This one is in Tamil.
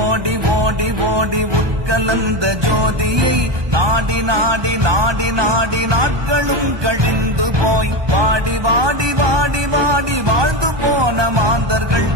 ஓடி ஓடி ஓடி உட்கலந்த ஜோதியை நாடி நாடி நாடி நாடி நாட்களும் கழிந்து போய் வாடி வாடி வாடி வாடி வாழ்ந்து போன மாந்தர்கள்